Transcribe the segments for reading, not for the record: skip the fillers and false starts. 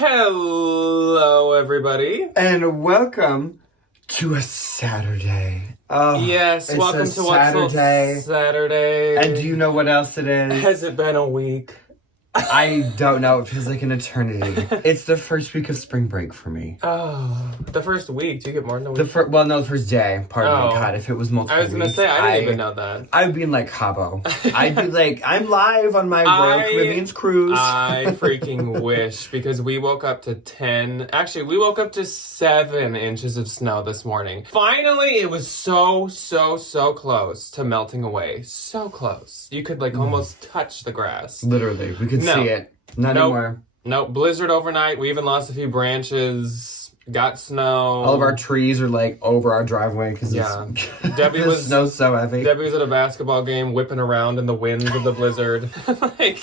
Hello, everybody. And welcome to a Saturday. Oh, yes, welcome to Saturday. What's Saturday. And do you know what else it is? Has it been a week? I don't know. It feels like an eternity. It's the first week of spring break for me. Oh, the first week. Do you get more than a week? The first day. Pardon me. God, if it was multiple I was going to weeks, say, I didn't even know that. I'd be in like Cabo. I'd be like, I'm live on my Royal Caribbean's cruise. I freaking wish, because we woke up to 7 inches of snow this morning. Finally, it was so close to melting away. So close. You could almost touch the grass. Literally. We could see it. Not anymore. Nope. Blizzard overnight. We even lost a few branches. Got snow. All of our trees are over our driveway because Debbie the snow's so heavy. Debbie was at a basketball game whipping around in the wind of the blizzard.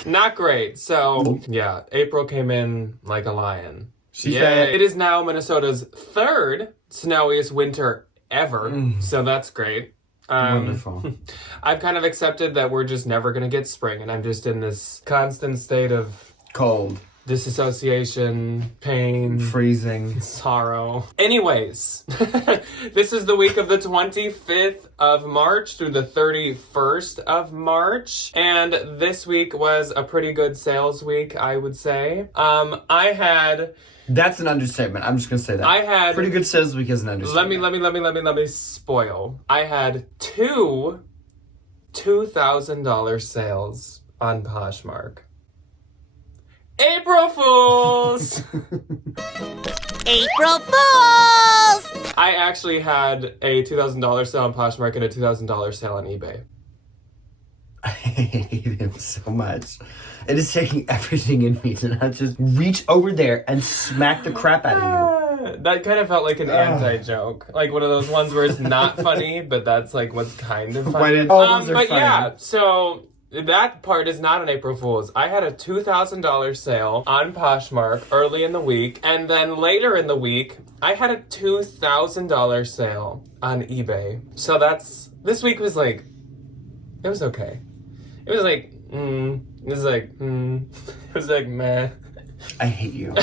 Not great. So, yeah, April came in like a lion. She said it is now Minnesota's third snowiest winter ever. So that's great. Wonderful. I've kind of accepted that we're just never going to get spring, and I'm just in this constant state of cold, disassociation, pain, freezing, sorrow. Anyways, this is the week of the 25th of March through the 31st of March, and this week was a pretty good sales week, I would say. That's an understatement. I'm just gonna say that. I had pretty good sales week as an understatement. Let me spoil. I had two $2,000 sales on Poshmark. April Fools! April Fools! I actually had a $2,000 sale on Poshmark and a $2,000 sale on eBay. I hate him so much. It is taking everything in me to not just reach over there and smack the crap out of you. That kind of felt like an anti-joke. Like one of those ones where it's not funny, but that's what's kind of funny. Those are but funny. Yeah, so that part is not an April Fool's. I had a $2,000 sale on Poshmark early in the week, and then later in the week, I had a $2,000 sale on eBay. So this week was it was okay. It was meh. I hate you.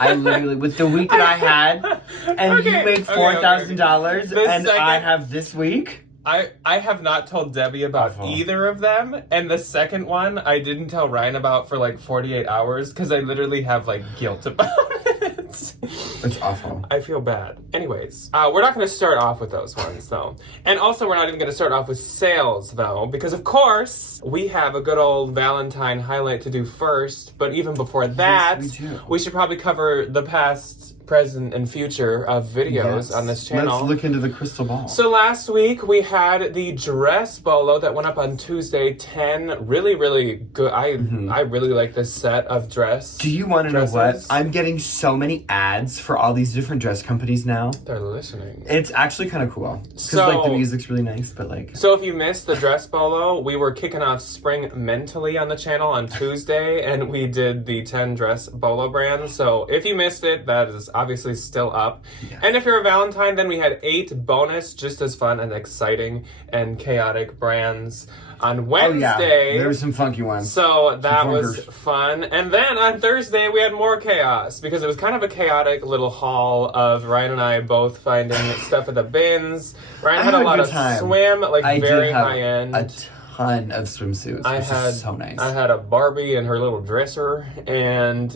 I literally, with the week that I had, and you made $4,000, and I have this week. I have not told Debbie about either of them, and the second one I didn't tell Ryan about for 48 hours because I literally have guilt about it. It's awful. I feel bad. Anyways, we're not going to start off with those ones though, and also we're not even going to start off with sales though, because of course we have a good old Valentine highlight to do first. But even before that, we should probably cover the past, present, and future of videos on this channel. Let's look into the crystal ball. So last week we had the dress bolo that went up on Tuesday. 10 really good. I really like this set of dress. Do you want to know what? I'm getting so many ads for all these different dress companies now. They're listening. It's actually kind of cool because the music's really nice, but So if you missed the dress bolo, we were kicking off spring mentally on the channel on Tuesday, and we did the 10 dress bolo brands. So if you missed it, that is obviously still up. Yeah. And if you're a Valentine, then we had 8 bonus, just as fun and exciting and chaotic brands on Wednesday. There were some funky ones. So that was fun. And then on Thursday, we had more chaos because it was kind of a chaotic little haul of Ryan and I both finding stuff at the bins. Ryan had a lot of swim, very high end. A ton of swimsuits, which is so nice. I had a Barbie and her little dresser, and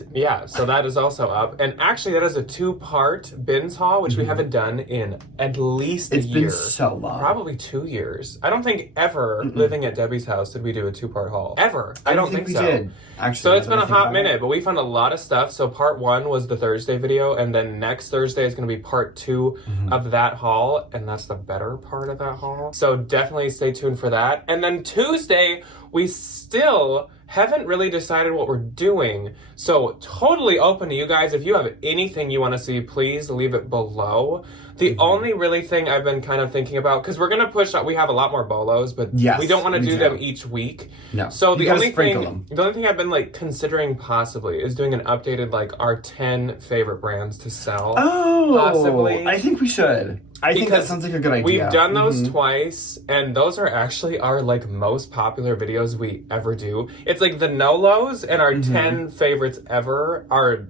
so that is also up. And actually, that is a 2-part bins haul, which we haven't done in at least a year. It's been so long. Probably 2 years. I don't think ever living at Debbie's house did we do a 2-part haul. Ever. I don't think we so. Did. Actually, so it's been a hot minute, but we found a lot of stuff. So part 1 was the Thursday video, and then next Thursday is going to be part 2 of that haul, and that's the better part of that haul. So definitely stay tuned for that. And then Tuesday, we still haven't really decided what we're doing. So totally open to you guys. If you have anything you want to see, please leave it below. The only really thing I've been kind of thinking about, because we're going to push out, we have a lot more bolos, but we don't want to do them each week. No. So the only thing I've been considering possibly is doing an updated our 10 favorite brands to sell. Oh, possibly. I think we should. I think that sounds like a good idea. We've done those twice, and those are actually our most popular videos we ever do. It's like the no-lows and our 10 favorites ever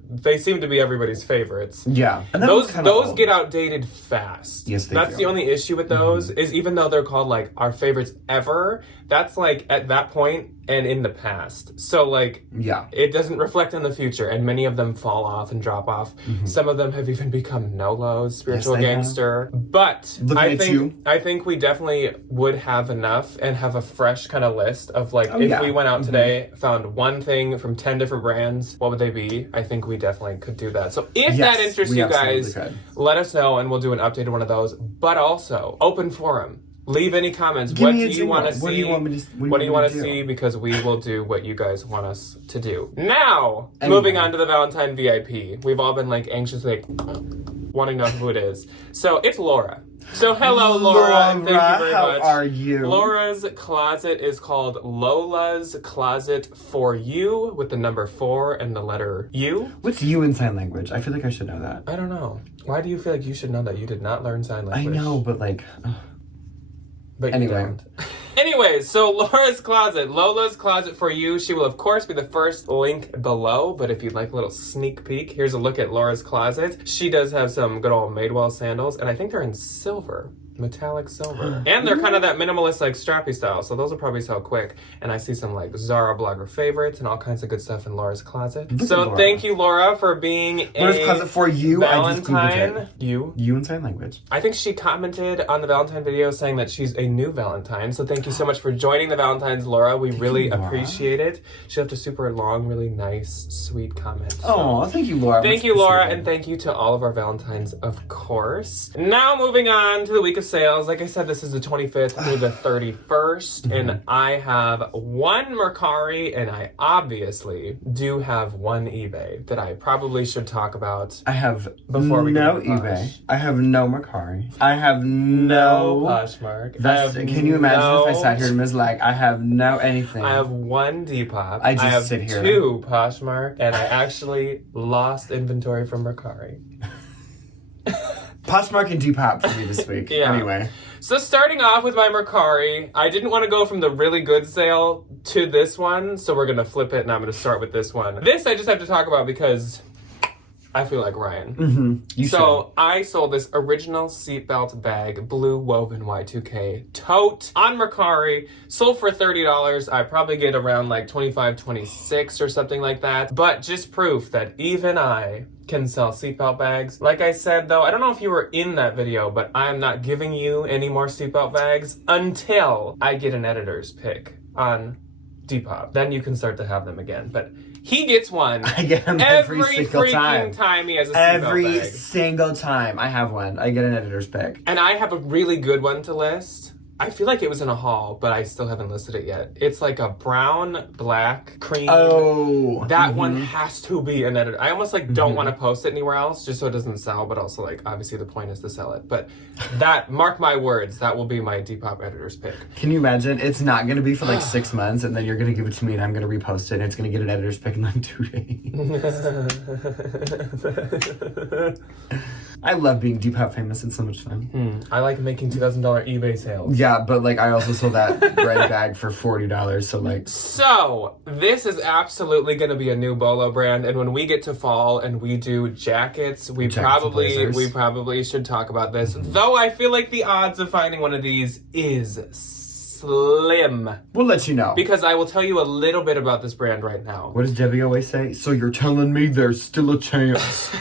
they seem to be everybody's favorites. Yeah. And Those get outdated fast. Yes, they That's do. the only issue with those is even though they're called like our favorites ever, that's like at that point and in the past. So like it doesn't reflect on the future, and many of them fall off and drop off. Some of them have even become no-lows, spiritual gangster. But I think we definitely would have enough and have a fresh kind of list of like if we went out today, found one thing from 10 different brands, what would they be? I think we definitely could do that. So if that interests you guys, let us know and we'll do an updated one of those. But also, open forum. Leave any comments. What do you want to see? What do you want to see? Because we will do what you guys want us to do. Now, moving on to the Valentine VIP. We've all been like anxiously wanting to know who it is. So it's Laura. So hello, Laura, and thank you very much. How are you? Laura's closet is called Lola's Closet for You with the number 4 and the letter U. What's U in sign language? I feel like I should know that. I don't know. Why do you feel like you should know that? You did not learn sign language. I know, but like... But anyway. You don't. Anyways, so Laura's Closet, Lola's Closet for You. She will, of course, be the first link below, but if you'd like a little sneak peek, here's a look at Laura's Closet. She does have some good old Madewell sandals, and I think they're in silver. Metallic silver. And they're kind of that minimalist, like, strappy style, so those will probably sell quick. And I see some, like, Zara blogger favorites and all kinds of good stuff in Laura's Closet. So thank you, Laura, for being Laura's Closet for You. Valentine. You in sign language. I think she commented on the Valentine video saying that she's a new Valentine. So thank you so much for joining the Valentines, Laura. We really appreciate it. She left a super long, really nice, sweet comment. So. Oh, thank you, Laura. Thank you, Laura, and thank you to all of our Valentines, of course. Now moving on to the week of sales. Like I said, this is the 25th through the 31st, and I have one Mercari, and I obviously do have one eBay that I probably should talk about. I have before we no get to eBay. I have no Mercari. I have no Poshmark. Can you imagine if I sat here and was like, I have no anything? I have one Depop. I have sit here. 2 Poshmark, and I actually lost inventory from Mercari. Poshmark and Depop for me this week. Anyway. So starting off with my Mercari, I didn't want to go from the really good sale to this one, so we're going to flip it, and I'm going to start with this one. This I just have to talk about because I feel like Ryan. So I sold this original seatbelt bag, blue woven Y2K tote on Mercari, sold for $30. I probably get around like 25, 26 or something like that. But just proof that even I can sell seatbelt bags. Like I said though, I don't know if you were in that video, but I'm not giving you any more seatbelt bags until I get an editor's pick on Depop. Then you can start to have them again. But he gets one. I get them every single freaking time he has a seatbelt bag. Every single time I have one, I get an editor's pick. And I have a really good one to list. I feel like it was in a haul, but I still haven't listed it yet. It's like a brown, black, cream. Oh. That one has to be an editor. I almost like don't want to post it anywhere else just so it doesn't sell, but also like obviously the point is to sell it. But that, mark my words, that will be my Depop editor's pick. Can you imagine? It's not going to be for like 6 months and then you're going to give it to me and I'm going to repost it and it's going to get an editor's pick in like 2 days. I love being Depop famous. It's so much fun. I like making $2,000 eBay sales. Yeah, but like I also sold that red bag for $40. So like. So this is absolutely going to be a new Bolo brand, and when we get to fall and we do jackets, we probably should talk about this. Though I feel like the odds of finding one of these is slim. We'll let you know. Because I will tell you a little bit about this brand right now. What does Debbie always say? So you're telling me there's still a chance.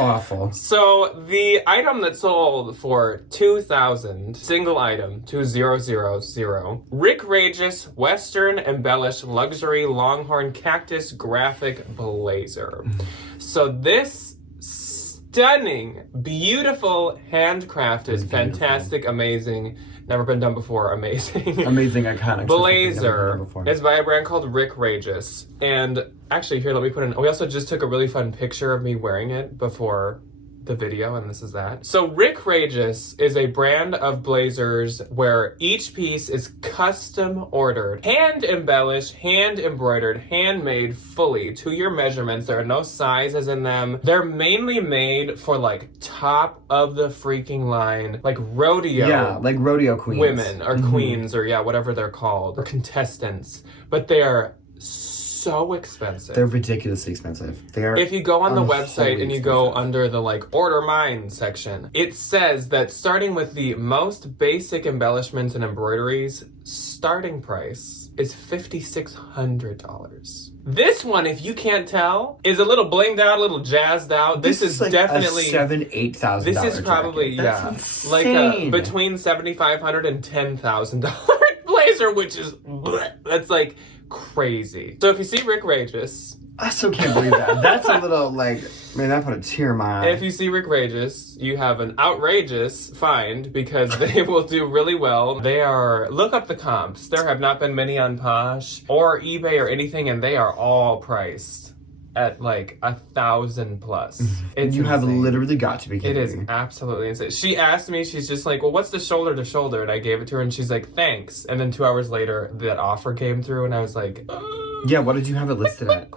Awful. So the item that sold for $2,000, single item, 2000, Rick Regis Western Embellished Luxury Longhorn Cactus Graphic Blazer. So this stunning, beautiful, handcrafted, fantastic, amazing, never been done before, amazing iconic blazer is by a brand called Rick Regis. And actually, here, let me put in, we also just took a really fun picture of me wearing it before the video, and this is that. So Rick Regis is a brand of blazers where each piece is custom ordered, hand embellished, hand embroidered, handmade fully to your measurements. There are no sizes in them. They're mainly made for like top of the freaking line, like rodeo. Yeah, like rodeo queens. Women or queens or whatever they're called, or contestants. But they are so expensive. They're ridiculously expensive. They are. If you go on the website and you go expensive. under the like order mine section, it says that starting with the most basic embellishments and embroideries, starting price is $5,600. This one, if you can't tell, is a little blinged out, a little jazzed out. This is like definitely a $7,000-8,000. This is probably That's like insane. between $7,500 and $10,000 blazer, which is that's like crazy. So if you see Rick Rageous, I still can't believe that. That's a little like, man, that put a tear in my eye. if you see Rick Rageous, you have an outrageous find because they will do really well. They are, look up the comps. There have not been many on Posh or eBay or anything, and they are all priced at like 1,000 plus. It's you have insane. literally got to be It kidding is me. absolutely insane. She asked me, she's just like, well, what's the shoulder to shoulder? And I gave it to her and she's like, thanks. And then 2 hours later, that offer came through and I was like, Yeah, what did you have it listed at?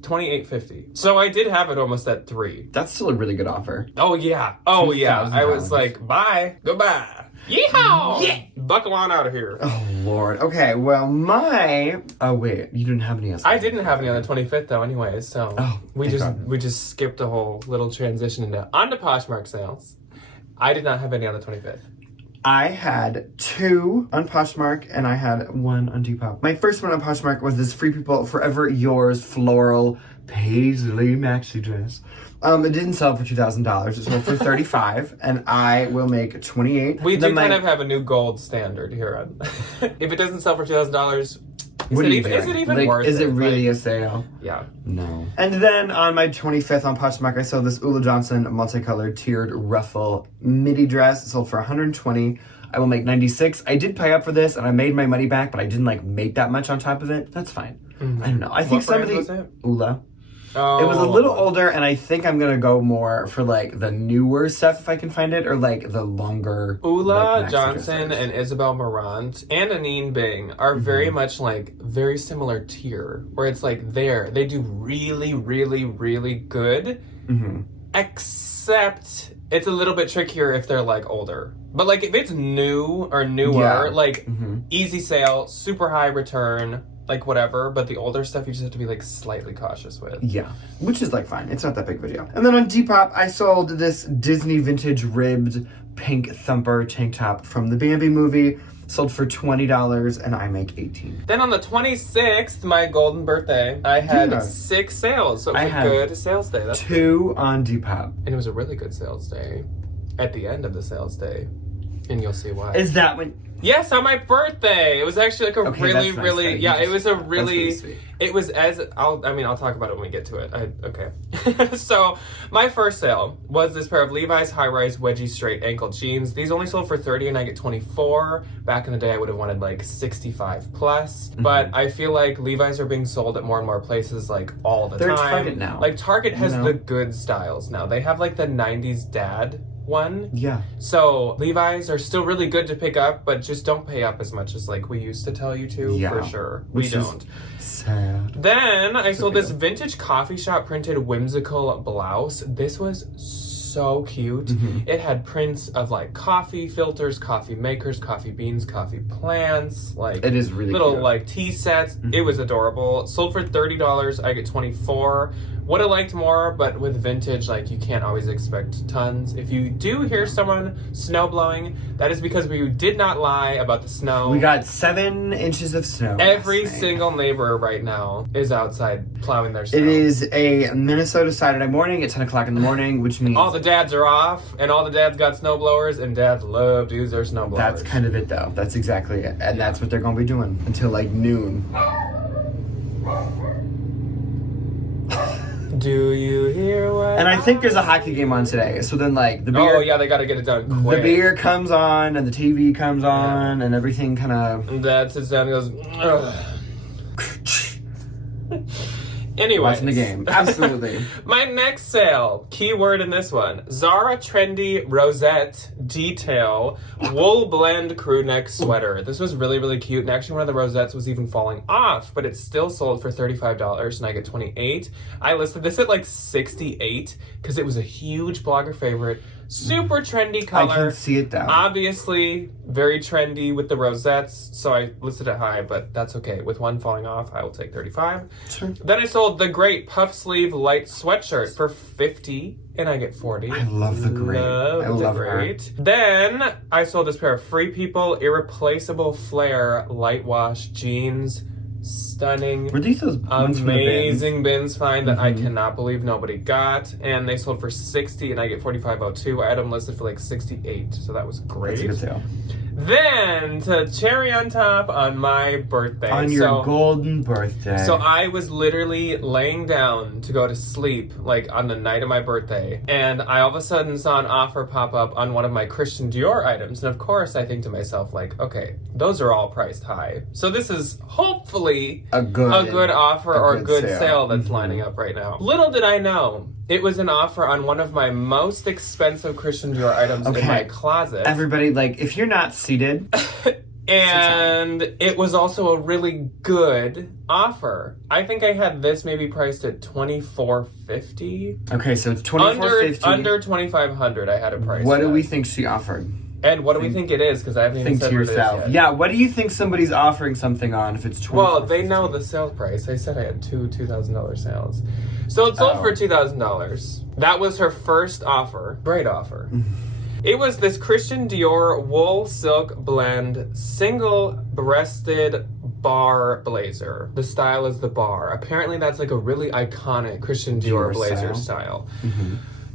$28.50. So I did have it almost at $3. That's still a really good offer. Oh yeah. Oh yeah. I was $2,000. like, bye. Goodbye. Yeehaw! Yeah. Buckle on out of here. Oh, Lord. Okay, well, oh, wait. You didn't have any else. I didn't have any on the 25th though anyways, so Oh, we thank just God. we just skipped a whole little transition into onto Poshmark sales. I did not have any on the 25th. I had 2 on Poshmark and I had 1 on Depop. My first one on Poshmark was this Free People Forever Yours floral paisley maxi dress. It didn't sell for $2,000. It sold for $35,000, and I will make $28,000. We do Then kind of have a new gold standard here. On if it doesn't sell for $2,000, What are you is it doing? even Like, worth it? is it really Like, a sale? yeah. No. And then on my 25th on Poshmark, I sold this Ula Johnson multicolored tiered ruffle midi dress. It sold for $120,000. I will make $96,000. I did pay up for this, and I made my money back, but I didn't like make that much on top of it. That's fine. I don't know. I think What brand somebody was it? Ula. Oh. It was a little older, and I think I'm gonna go more for like the newer stuff if I can find it, or like the longer. Ula like, maxi Johnson dresses. and Isabel Marant and Anine Bing are very much like very similar tier, where it's like they do really, really, really good, except it's a little bit trickier if they're like older. But like if it's new or newer, Yeah. like easy sale, super high return, like whatever. But the older stuff you just have to be like slightly cautious with. Yeah, which is like fine. It's not that big of a deal. And then on Depop, I sold this Disney vintage ribbed pink thumper tank top from the Bambi movie. Sold for $20, and I make $18,000. Then on the 26th, my golden birthday, I had Yeah. 6 sales. So it was I a had good sales day. That's 2 on Depop. And it was a really good sales day at the end of the sales day. And you'll see why. Is that when? Yes, on my birthday. It was actually like a Okay, really, that's nice, really, though. yeah, You it was a that's really, sweet. it was I'll talk about it when we get to it. Okay. So, my first sale was this pair of Levi's high-rise wedgie straight ankle jeans. These only sold for $30 and I get $24. Back in the day, I would have wanted like 65 plus. But I feel like Levi's are being sold at more and more places like all the They're time. Target now. Like Target has You know? the good styles now. They have like the 90s dad one. Yeah. So Levi's are still really good to pick up, but just don't pay up as much as like we used to tell you to, Yeah. for sure. Which We is don't. sad. Then I sold okay, this vintage coffee shop printed whimsical blouse. This was so cute. It had prints of like coffee filters, coffee makers, coffee beans, coffee plants, like It is really little cute. like tea sets. It was adorable. Sold for $30. I get $24. Would have liked more, but with vintage, like you can't always expect tons. If you do hear someone snow blowing, that is because we did not lie about the snow. We got 7 inches of snow. Every last night. single neighbor right now is outside plowing their snow. It is a Minnesota Saturday morning at 10 o'clock in the morning, which means All the dads are off, and all the dads got snow blowers, and dads love to use their snow blowers. that's kind of it, though. That's exactly it. And that's what they're going to be doing until like noon. Do you hear what? And I think there's a hockey game on today. So then, like, the beer, Oh yeah, they got to get it done quick. the beer comes on and the TV comes on and everything kind of. And dad sits down and goes, ugh. Anyways. Watching the game. Absolutely. My next sale, keyword in this one, Zara Trendy Rosette Detail Wool Blend Crew Neck Sweater. This was really, really cute, and actually one of the rosettes was even falling off, but it still sold for $35, and I get $28. I listed this at like $68, because it was a huge blogger favorite, super trendy I color. can see it, though. Obviously, Very trendy with the rosettes, so I listed it high, but that's okay. With one falling off, I will take 35. Sure. Then I sold the great puff sleeve light sweatshirt for 50, and I get 40. I love the great. I love her. Then I sold this pair of Free People irreplaceable flare light wash jeans. Stunning. Were these those ones from the amazing bins find that I cannot believe nobody got, and they sold for 60 and I get 45.02. I had them listed for like 68, so that was great. That's a good sale. Then to cherry on top on my birthday. On your golden birthday. So I was literally laying down to go to sleep like on the night of my birthday, and I all of a sudden saw an offer pop up on one of my Christian Dior items, and of course I think to myself like, okay, those are all priced high. So this is hopefully a good offer or a good sale that's lining up right now. Little did I know, it was an offer on one of my most expensive Christian Dior items in my closet. Everybody, like, if you're not seated... and it was also a really good offer. I think I had this maybe priced at $24.50. Okay, so it's $24.50. Under $2,500 I had a price. What do we think she offered? And what do we think it is? Because I haven't even said what it is yet. Yeah, what do you think somebody's offering something on if it's $24.50? Well, they know the sales price. I said I had two $2,000 sales. So it sold for $2,000. That was her first offer. Great offer. It was this Christian Dior wool silk blend single-breasted bar blazer. The style is the bar. Apparently that's like a really iconic Christian Dior blazer style.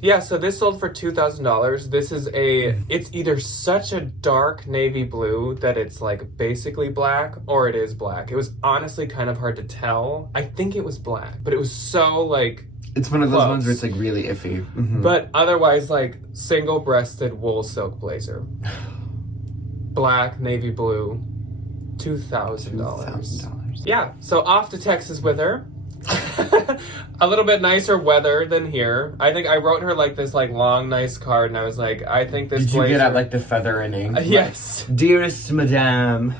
Yeah, so this sold for $2,000. This is it's either such a dark navy blue that it's like basically black, or it is black. It was honestly kind of hard to tell. I think it was black, but it was so like... It's one of those ones where it's like really iffy. But otherwise like single-breasted wool silk blazer. Black, navy blue, $2,000. Yeah, so off to Texas with her. A little bit nicer weather than here. I think I wrote her like this like long nice card, and I was like, I think this blazer... Did you get out like the feathering? Yes. Like, dearest madame,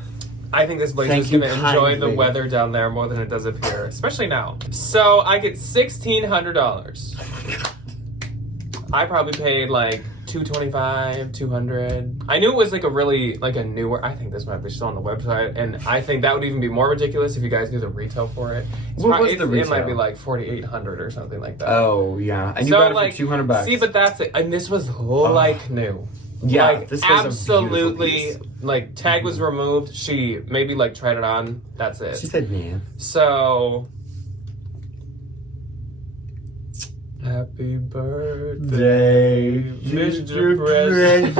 I think this blazer is going to enjoy the weather down there more than it does up here, especially now. So I get $1,600. I probably paid like $225, $200. I knew it was like a really like a newer. I think this might be still on the website, and I think that would even be more ridiculous if you guys knew the retail for it. What was the retail? It might be like $4,800 or something like that. Oh yeah, and you got it for $200. See, but that's it, and this was like new. Yeah, like, this was absolutely. Like tag was removed. She maybe like tried it on. That's it. She said, "Yeah." So. Happy birthday, Mr. President.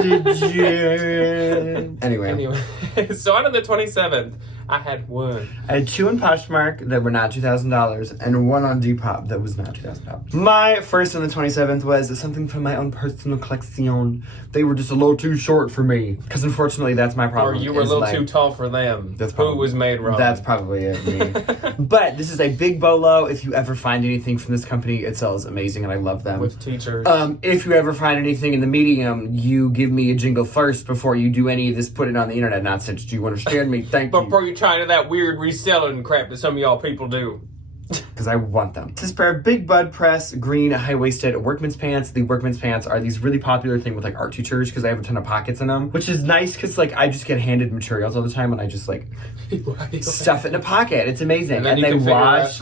Anyway, so on the 27th, I had one. I had two in Poshmark that were not $2,000 and one on Depop that was not $2,000. My first on the 27th was something from my own personal collection. They were just a little too short for me. Because unfortunately, that's my problem. Or you were a little too tall for them. That's probably, who was made wrong. That's probably it, me. But this is a big bolo. If you ever find anything from this company, it sells amazing and I love them. With teachers. If you ever find anything in the medium, you give me a jingle first before you do any of this, put it on the internet nonsense. Do you understand me? Thank you. Before you try to that weird reselling crap that some of y'all people do. Because I want them. This pair of big bud press green high-waisted workman's pants. The workman's pants are these really popular thing with like art teachers because they have a ton of pockets in them, which is nice because like I just get handed materials all the time and I just like stuff it in a pocket. It's amazing. And they wash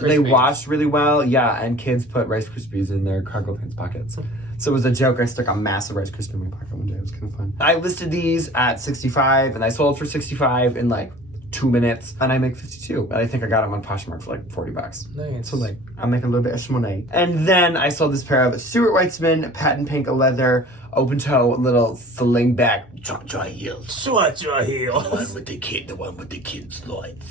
really well. Yeah, and kids put Rice Krispies in their cargo pants pockets. So it was a joke. I stuck a massive Rice Krispie in my pocket one day. It was kind of fun. I listed these at $65 and I sold for $65 in like 2 minutes, and I make $52. And I think I got them on Poshmark for like $40. Nice. So like, I make a little bit of money. And then I sold this pair of Stuart Weitzman patent pink leather open toe little sling back cha-cha heels. Cha-cha heels. The one with the kids' lights.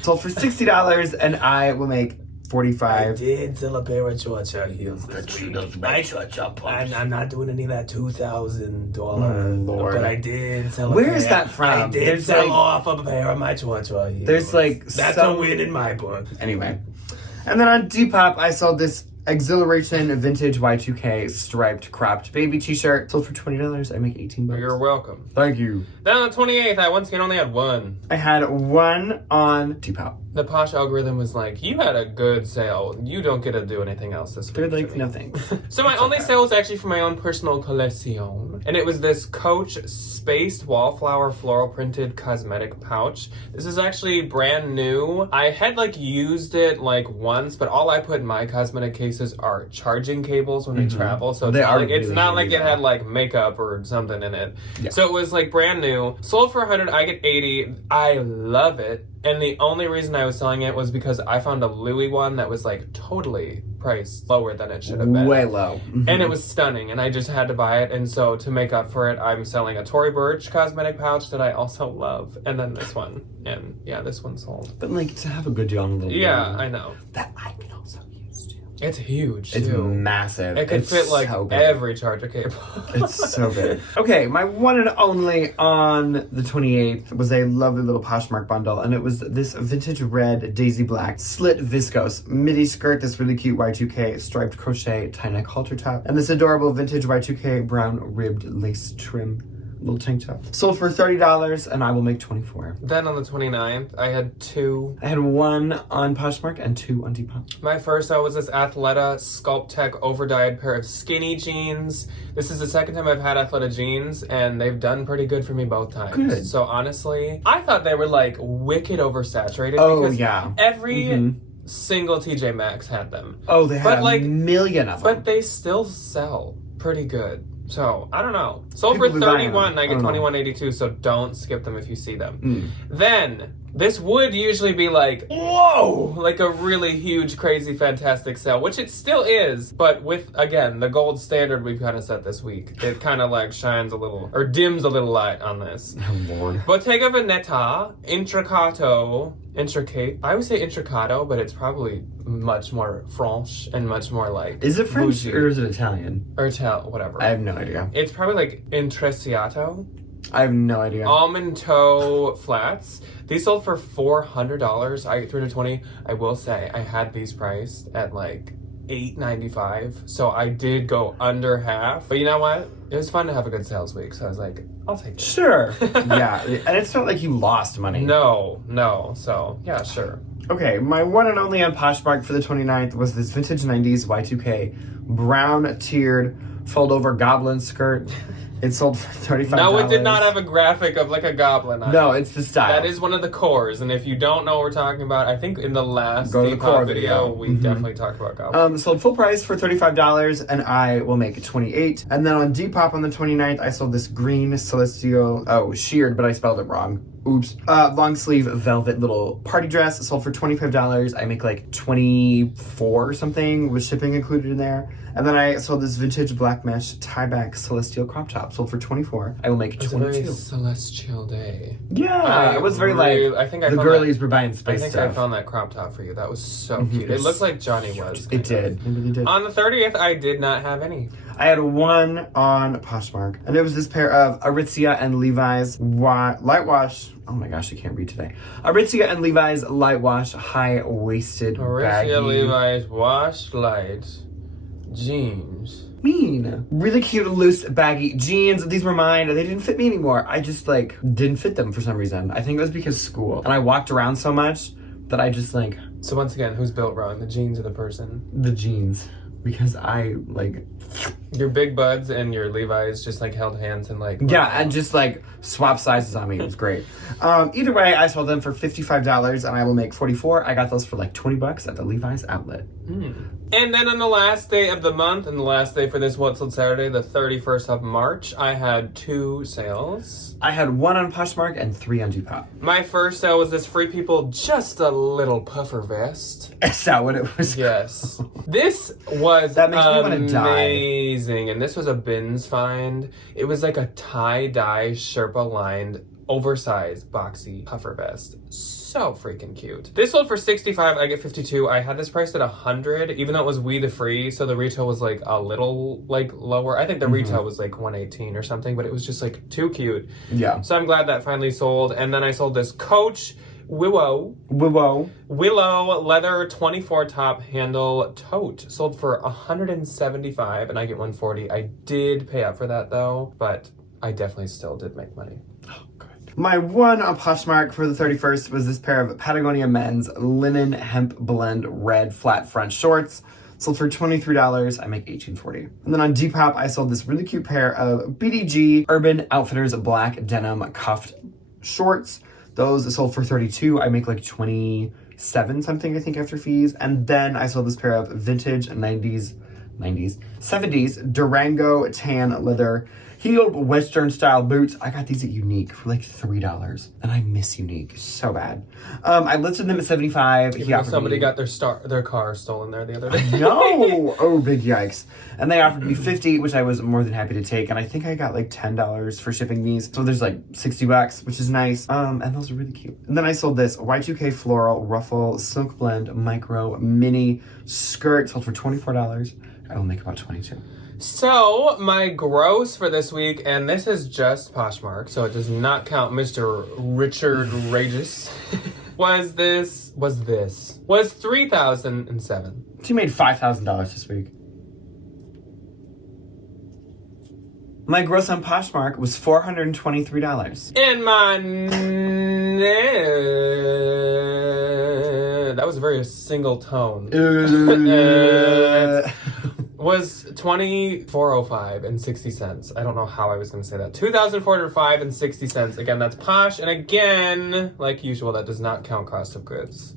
Sold for $60, and I will make $45. I did sell a pair of cha-cha heels this week. I'm not doing any of that $2,000. Oh, Lord. But I did sell a Where pair. is that from? I did sell off a pair of my cha-cha heels. There's like That's a win in my book. Anyway. And then on Depop, I sold this Exhilaration Vintage Y2K striped cropped baby t-shirt. Sold for $20. I make $18. You're welcome. Thank you. Then on the 28th, I once again only had one. I had one on Depop. The Posh algorithm was like, you had a good sale. You don't get to do anything else this week. They're like, Jimmy." no thanks. So my only sale was actually for my own personal collection. And it was this Coach Spaced Wallflower Floral Printed Cosmetic Pouch. This is actually brand new. I had like used it like once, but all I put in my cosmetic cases are charging cables when we travel. So it's not like it had like makeup or something in it. Yeah. So it was like brand new. Sold for 100, I get 80. I love it. And the only reason I was selling it was because I found a Louis one that was like totally priced lower than it should have been. Way low. And it was stunning, and I just had to buy it. And so to make up for it, I'm selling a Tory Burch cosmetic pouch that I also love. And then this one. And yeah, this one sold. But like, to have a good deal on a little Yeah, I know. that I can also use too. It's huge, It's too. massive. It could It's fit like so big. every charger cable. It's so big. Okay, my one and only on the 28th was a lovely little Poshmark bundle, and it was this vintage red daisy black slit viscose midi skirt, this really cute Y2K striped crochet tie neck halter top, and this adorable vintage Y2K brown ribbed lace trim little tank top. Sold for $30, and I will make 24. Then on the 29th, I had two. I had one on Poshmark and two on Depop. My first was this Athleta Sculpt Tech overdyed pair of skinny jeans. This is the second time I've had Athleta jeans, and they've done pretty good for me both times. Good. So honestly, I thought they were like wicked oversaturated. Oh, because yeah. every single TJ Maxx had them. Oh, they had But, a million of them. But they still sell pretty good. So, I don't know. Sold People for be buying them. $31, I I get don't know. $21.82, so don't skip them if you see them. Then, this would usually be like, whoa! Like a really huge, crazy, fantastic sale, which it still is, but with, again, the gold standard we've kind of set this week. It kind of like shines a little, or dims a little light on this. Oh, Lord. Bottega Veneta, intricate. I would say intricato, but it's probably much more French and much more like Is it French bougie. or is it Italian? Or whatever. I have no idea. It's probably like Intrecciato. I have no idea. Almond toe flats. These sold for $400. I get $320. I will say I had these priced at like $8.95. So I did go under half. But you know what? It was fun to have a good sales week. So I was like, I'll take it. Sure. Yeah, and it's not like you lost money. No. So yeah, sure. Okay, my one and only on Poshmark for the 29th was this vintage 90s Y2K brown tiered fold over goblin skirt. It sold for $35. No, it did not have a graphic of like a goblin on it. No, it's the style. That is one of the cores, and if you don't know what we're talking about, I think in the last Go to the Depop core video, video. we definitely talked about goblins. Sold full price for $35, and I will make it 28. And then on Depop on the 29th, I sold this green celestial, sheared, but I spelled it wrong. Oops. Long sleeve velvet little party dress. Sold for $25. I make like 24 or something with shipping included in there. And then I sold this vintage black mesh tie back celestial crop top. Sold for $24. I will make It's a very 22. celestial day. Yeah, it was very like I think I the found girlies were buying I space think I stuff. found that crop top for you. That was so cute. It looked like Johnny was. It did. It really did. On the 30th, I did not have any. I had one on Poshmark, and it was this pair of Aritzia and Levi's light wash. Oh my gosh, I can't read today. Aritzia and Levi's light wash high-waisted baggy. Aritzia Levi's wash light jeans. Mean. Really cute, loose, baggy jeans. These were mine. They didn't fit me anymore. I just, like, didn't fit them for some reason. I think it was because school. And I walked around so much that I just, like... So once again, who's built wrong? The jeans or the person? The jeans. Because I, like... Your big buds and your Levi's just like held hands and like... Yeah, and just like swap sizes on me. It was great. Either way, I sold them for $55 and I will make $44. I got those for like $20 at the Levi's outlet. And then on the last day of the month, and the last day for this What Sold Saturday, the 31st of March, I had two sales. I had one on Poshmark and three on Depop. My first sale was this Free People Just a Little Puffer Vest. Is that what it was? Yes. This was That makes me wanna die. amazing. And this was a bins find. It was like a tie-dye Sherpa lined oversized boxy puffer vest. So freaking cute. This sold for $65, I get $52. I had this priced at $100, even though it was We the Free, so the retail was like a little like lower. I think the retail was like $118 or something, but it was just like too cute. Yeah. So I'm glad that finally sold. And then I sold this Coach Willow leather 24 top handle tote. Sold for $175 and I get $140. I did pay up for that though, but I definitely still did make money. Oh, good. My one on Poshmark for the 31st was this pair of Patagonia men's linen hemp blend red flat front shorts. Sold for $23. I make $18.40. And then on Depop, I sold this really cute pair of BDG Urban Outfitters black denim cuffed shorts. Those sold for $32. I make like $27 something, I think, after fees. And then I sold this pair of vintage 70s Durango tan leather heeled Western style boots. I got these at Unique for like $3. And I miss Unique so bad. I listed them at $75. Somebody got their car stolen there the other day. No! Oh, big yikes. And they offered me $50, which I was more than happy to take. And I think I got like $10 for shipping these. So there's like $60, which is nice. And those are really cute. And then I sold this Y2K floral ruffle silk blend micro mini skirt. Sold for $24. I will make about $22. So, my gross for this week, and this is just Poshmark, so it does not count Mr. Richard Regis, was $3,007. So you made $5,000 this week. My gross on Poshmark was $423. And that was a very single tone. Was $24.05 and 60 cents. I don't know how I was going to say that. $2,405 and 60 cents. Again, that's Posh. And again, like usual, that does not count cost of goods.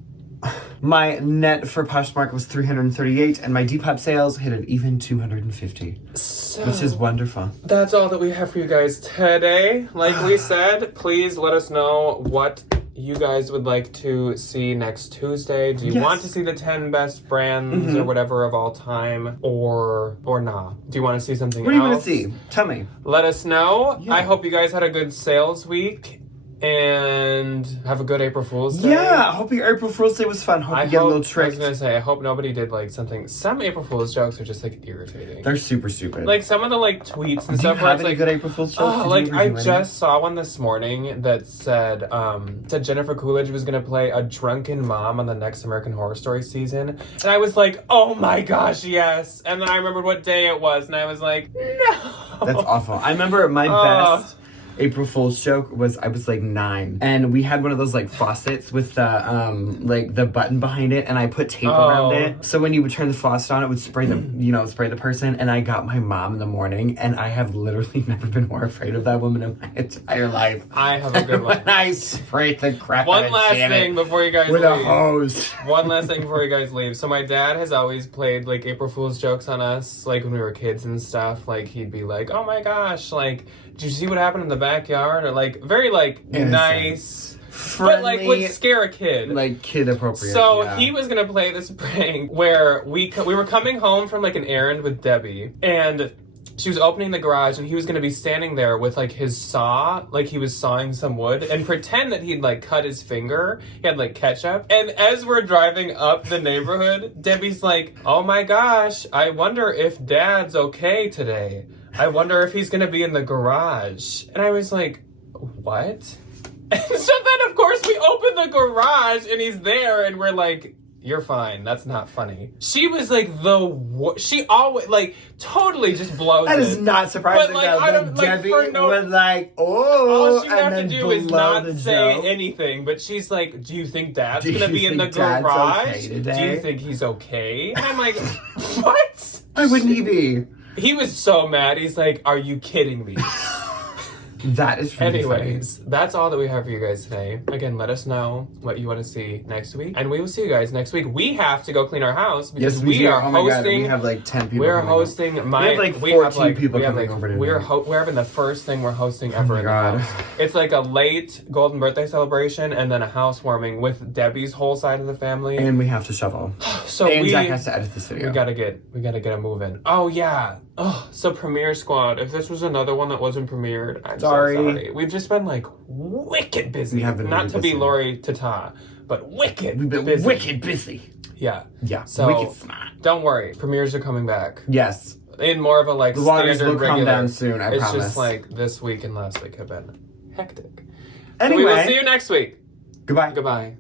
My net for Poshmark was $338, and my Depop sales hit an even $250, which is wonderful. That's all that we have for you guys today. Like we said, please let us know what you guys would like to see next Tuesday. Do you want to see the 10 best brands or whatever of all time, or nah? Do you want to see something else? What do you want to see? Tell me. Let us know. Yeah. I hope you guys had a good sales week and have a good April Fool's Day. Yeah, I hope your April Fool's Day was fun. Hope you get a little tricked. I was gonna say, I hope nobody did like something. Some April Fool's jokes are just like irritating. They're super stupid. Like some of the like tweets and Do stuff you where have it's any like, good April Fool's jokes? oh, like I just saw one this morning that said Jennifer Coolidge was gonna play a drunken mom on the next American Horror Story season, and I was like, oh my gosh, yes. And then I remembered what day it was, and I was like, no. That's awful. I remember my best April Fool's joke was I was like 9, and we had one of those like faucets with the like the button behind it, and I put tape around it, so when you would turn the faucet on, it would spray the spray the person. And I got my mom in the morning, and I have literally never been more afraid of that woman in my entire life. I have a good one. I sprayed the crap One out of last Janet thing before you guys with leave. a hose. One last thing before you guys leave. So my dad has always played like April Fool's jokes on us, like when we were kids and stuff. Like he'd be like, "Oh my gosh, like did you see what happened in the backyard?" Or like very like Innocent. Nice, Friendly, but like would scare a kid. like kid appropriate. So yeah. he was gonna play this prank where we were coming home from like an errand with Debbie, and she was opening the garage, and he was gonna be standing there with like his saw, like he was sawing some wood, and pretend that he'd like cut his finger. He had like ketchup. And as we're driving up the neighborhood, Debbie's like, "Oh my gosh, I wonder if Dad's okay today. I wonder if he's gonna be in the garage." And I was like, what? And so then of course we open the garage and he's there, and we're like, you're fine, that's not funny. She was like she always like totally just blows That it. is not surprising. But, like, though, I that don't- like, Debbie for no- would like, All she would and have to then do is blow not the say joke. anything, but she's like, do you think Dad's Do gonna you be in the think Dad's garage? okay Do today?" you think he's okay? And I'm like, what? Why wouldn't he be? He was so mad. He's like, are you kidding me? That is really Anyways, that's all that we have for you guys today. Again, let us know what you want to see next week, and we will see you guys next week. We have to go clean our house because Yes, we do. are Oh my God, hosting. we have like 10 people. We're coming over. hosting We have like 14 people coming over tonight. We're having the first thing we're hosting ever in the God. house. It's like a late golden birthday celebration and then a housewarming with Debbie's whole side of the family. And we have to shovel. So and Jack has to edit this video. we gotta get a move in. Oh yeah. Oh, so Premiere Squad. If this was another one that wasn't premiered, I'm Sorry. so sorry. We've just been like wicked busy. We have been Not really to busy. be Lori Tata, but wicked We've been busy. wicked busy. Yeah. Yeah. So wicked smart. don't worry. Premieres are coming back Yes. in more of a like The waters standard will regular. calm down soon, I it's promise. just like this week and last week have been hectic. Anyway. We will see you next week. Goodbye. Goodbye.